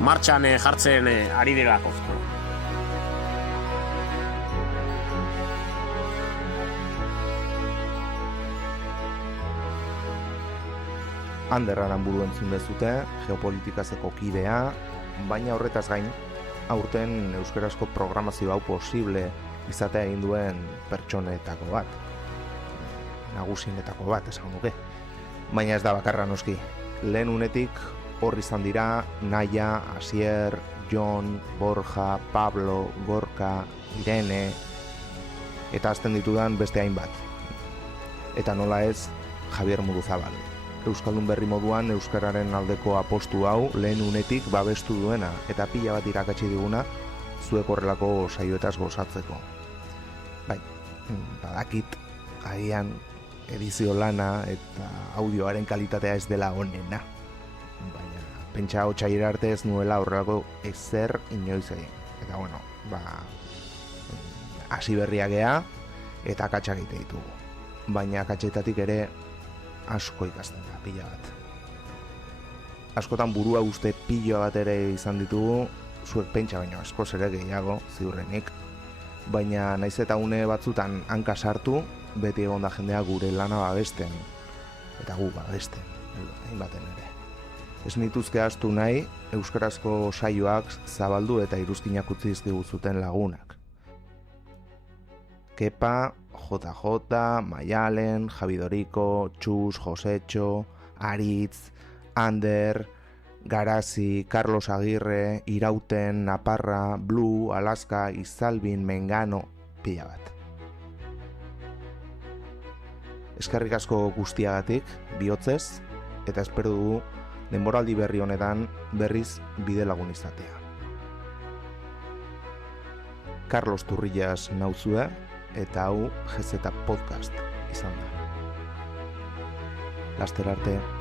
martxan jartzen ari direlako. Ander Aranburu entzun dezute, geopolitikazeko kidea, baina horretaz gain, aurten euskarazko programazio hau posible izatea egin duen pertsonetako bat. Nagusienetako bat, esan nuke. Baina ez da bakarra noski. Lehen unetik hor izan dira Naia, Asier, Jon, Borja, Pablo, Gorka, Irene, eta azten ditudan beste hainbat. Eta nola ez, Javier Muruzabal. Euskaldun berri moduan euskararen aldeko apostu hau lehen unetik babestu duena eta pila bat irakatsi diguna zuek horrelako saioetaz gozatzeko. Bai, badakit agian edizio lana eta audioaren kalitatea ez dela onena. Baina, pentsa otsaira arte ez nuela horrelako ezer inoiz egin. Eta bueno, hasi berria gea eta akatsak egite ditugu. Baina akatsetatik ere asko ikasten da, pila bat. Askotan burua uste pila bat ere izan ditugu, zuek pentsa baino askoz ere gehiago, ziurrenik. Baina naiz eta une batzutan hanka sartu, beti egon da jendea gure lana babesten. Eta gu babesten, hainbaten ere. Ez nituzke ahaztu nahi, euskarazko saioak zabaldu eta iruzkinak utzi dizkiguzuten lagunak. Kepa, JJ, Maialen, Javi Doriko, Txus, Josetxo, Aritz, Ander, Garazi, Carlos Agirre, Irauten, Naparra, Blue, Alaska, Izalbin, Mengano, pila bat. Eskerrik asko guztiagatik, bihotzez, eta espero dugu denboraldi berri honetan berriz bide lagun izatea. Carlos Turrillas nauzue, eta hau GZ Podcast izan da. Laster arte.